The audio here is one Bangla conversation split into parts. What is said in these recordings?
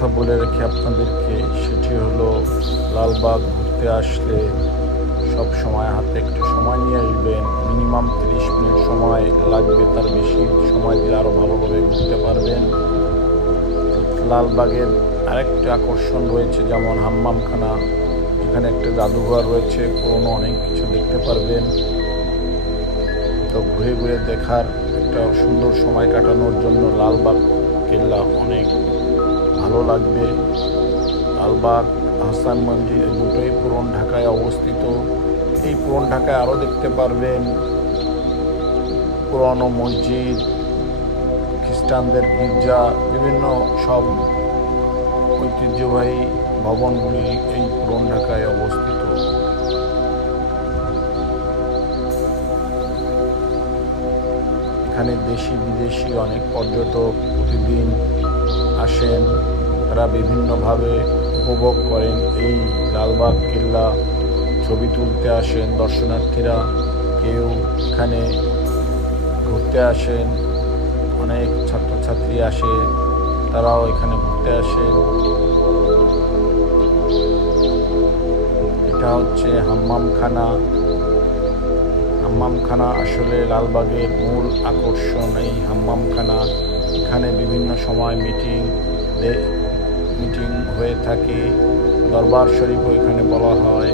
কথা বলে রেখে আপনাদেরকে, সেটি হলো লালবাগ ঘুরতে আসলে সব সময় হাতে একটু সময় নিয়ে আসবেন। মিনিমাম 30 মিনিট সময় লাগবে, তার বেশি সময় দিলে আরও ভালোভাবে ঘুরতে পারবেন। লালবাগের আরেকটা আকর্ষণ রয়েছে, যেমন হাম্মামখানা, এখানে একটা জাদুঘর রয়েছে, পুরনো অনেক কিছু দেখতে পারবেন। তো ঘুরে ঘুরে দেখার একটা সুন্দর সময় কাটানোর জন্য লালবাগ কেল্লা অনেক ভালো লাগবে। লালবাগ, আহসান মঞ্জিল দুটোই পুরন ঢাকায় অবস্থিত। এই পুরন ঢাকায় আরও দেখতে পারবেন পুরনো মসজিদ, খ্রিস্টানদের গির্জা, বিভিন্ন সব ঐতিহ্যবাহী ভবনগুলি এই পুরন ঢাকায় অবস্থিত। এখানে দেশি বিদেশি অনেক পর্যটক প্রতিদিন আসেন, তারা বিভিন্নভাবে উপভোগ করেন এই লালবাগ কেল্লা। ছবি তুলতে আসেন দর্শনার্থীরা, কেউ এখানে ঘুরতে আসেন, অনেক ছাত্রছাত্রী আসে, তারাও এখানে ঘুরতে আসেন। এটা হচ্ছে হাম্মামখানা। হাম্মামখানা আসলে লালবাগের মূল আকর্ষণ এই হাম্মামখানা। এখানে বিভিন্ন সময় মিটিং হয়ে থাকে। দরবার শরীফও এখানে বলা হয়।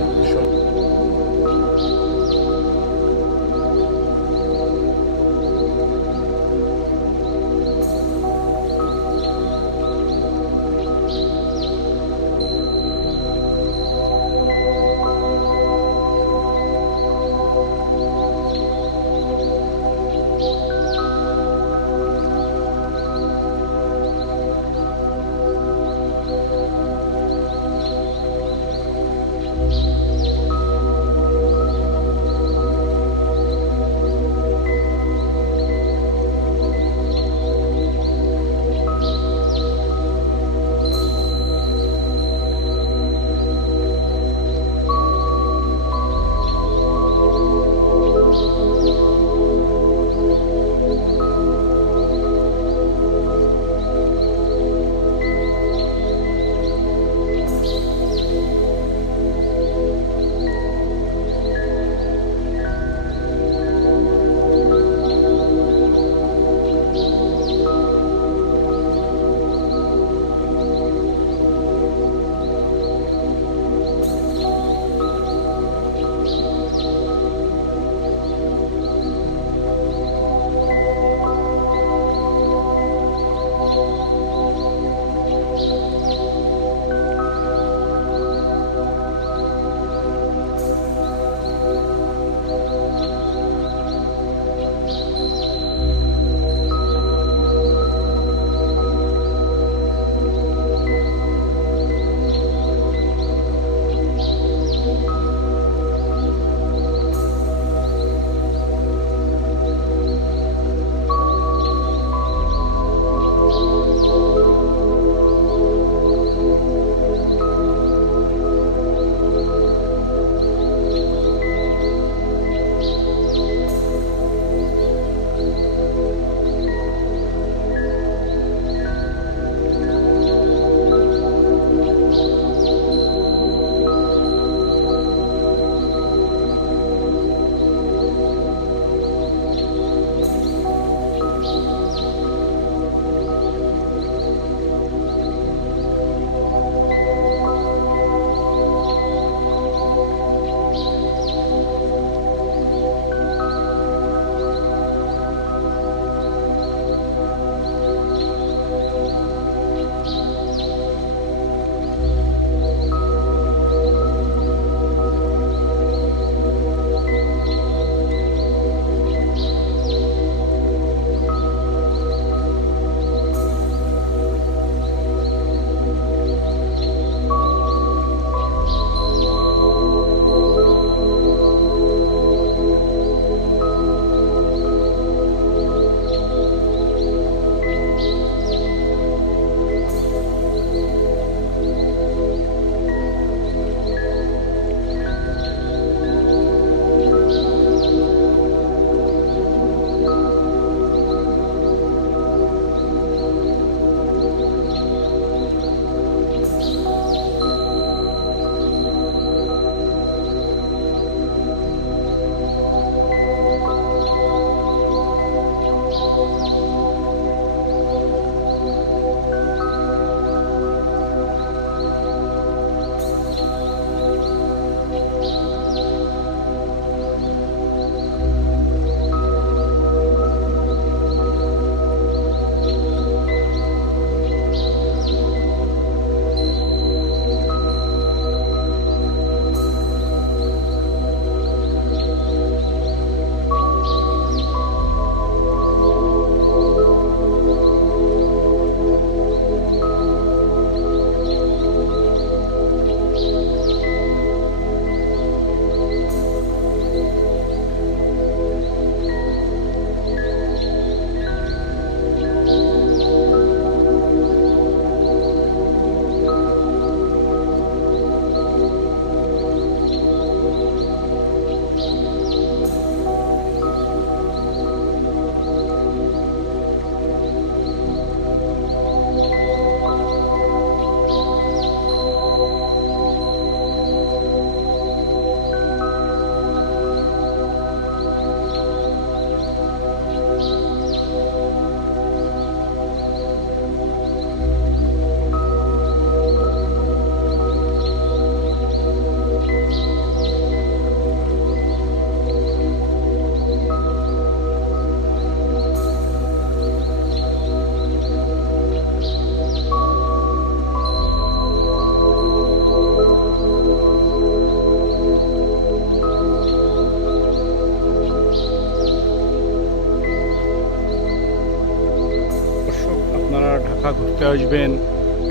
ঢাকা ঘুরতে আসবেন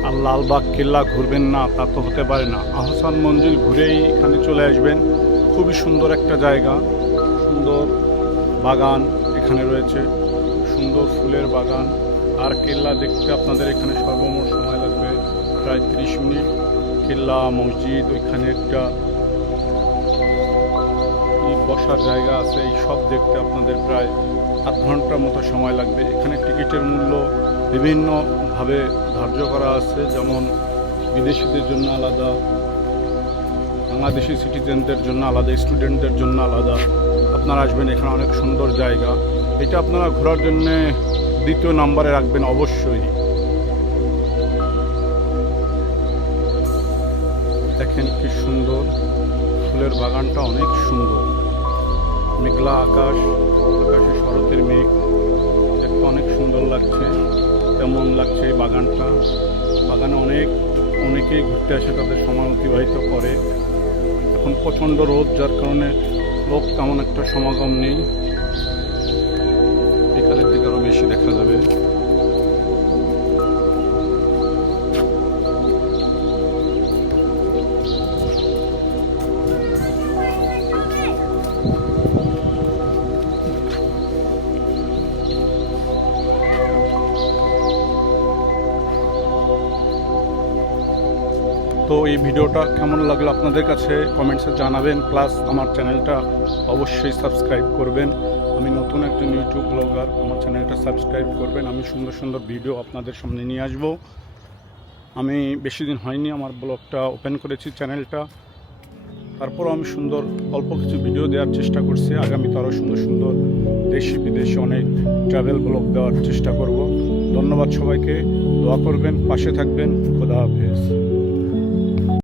আর লালবাগ কেল্লা ঘুরবেন না, তা তো হতে পারে না। আহসান মঞ্জিল ঘুরেই এখানে চলে আসবেন। খুবই সুন্দর একটা জায়গা, সুন্দর বাগান এখানে রয়েছে, সুন্দর ফুলের বাগান। আর কেল্লা দেখতে আপনাদের এখানে সর্বমোট সময় লাগবে প্রায় 30 মিনিট। কেল্লা, মসজিদ, ওইখানে একটা বসার জায়গা আছে, এই সব দেখতে আপনাদের প্রায় আধ ঘন্টার মতো সময় লাগবে। এখানে টিকিটের মূল্য বিভিন্নভাবে ধার্য করা আছে, যেমন বিদেশিদের জন্য আলাদা, বাংলাদেশি সিটিজেনদের জন্য আলাদা, স্টুডেন্টদের জন্য আলাদা। আপনারা আসবেন, এখানে অনেক সুন্দর জায়গা। এটা আপনারা ঘোরার জন্য দ্বিতীয় নাম্বারে রাখবেন অবশ্যই। দেখেন কি সুন্দর ফুলের বাগানটা, অনেক সুন্দর। মেঘলা আকাশ, আকাশে শরতের মেঘ, দেখতে অনেক সুন্দর লাগছে। কেমন লাগছে এই বাগানটা? বাগানে অনেকেই ঘুরতে আসে, তাদের সময় অতিবাহিত করে। এখন প্রচণ্ড রোদ, যার কারণে লোক তেমন একটা সমাগম নেই। বিকালের দিকে আরও বেশি দেখা যাবে। তো এই ভিডিওটা কেমন লাগলো আপনাদের কাছে কমেন্টসে জানাবেন, প্লাস আমার চ্যানেলটা অবশ্যই সাবস্ক্রাইব করবেন। আমি নতুন একজন ইউটিউব ব্লগার, আমার চ্যানেলটা সাবস্ক্রাইব করবেন। আমি সুন্দর সুন্দর ভিডিও আপনাদের সামনে নিয়ে আসব। আমি বেশি দিন হয়নি আমার ব্লগটা ওপেন করেছি, চ্যানেলটা। তারপরও আমি সুন্দর অল্প কিছু ভিডিও দেওয়ার চেষ্টা করছি। আগামীতে আরও সুন্দর সুন্দর দেশি বিদেশি অনেক ট্রাভেল ব্লগ দেওয়ার চেষ্টা করব। ধন্যবাদ সবাইকে, দোয়া করবেন, পাশে থাকবেন। খোদা হাফেজ।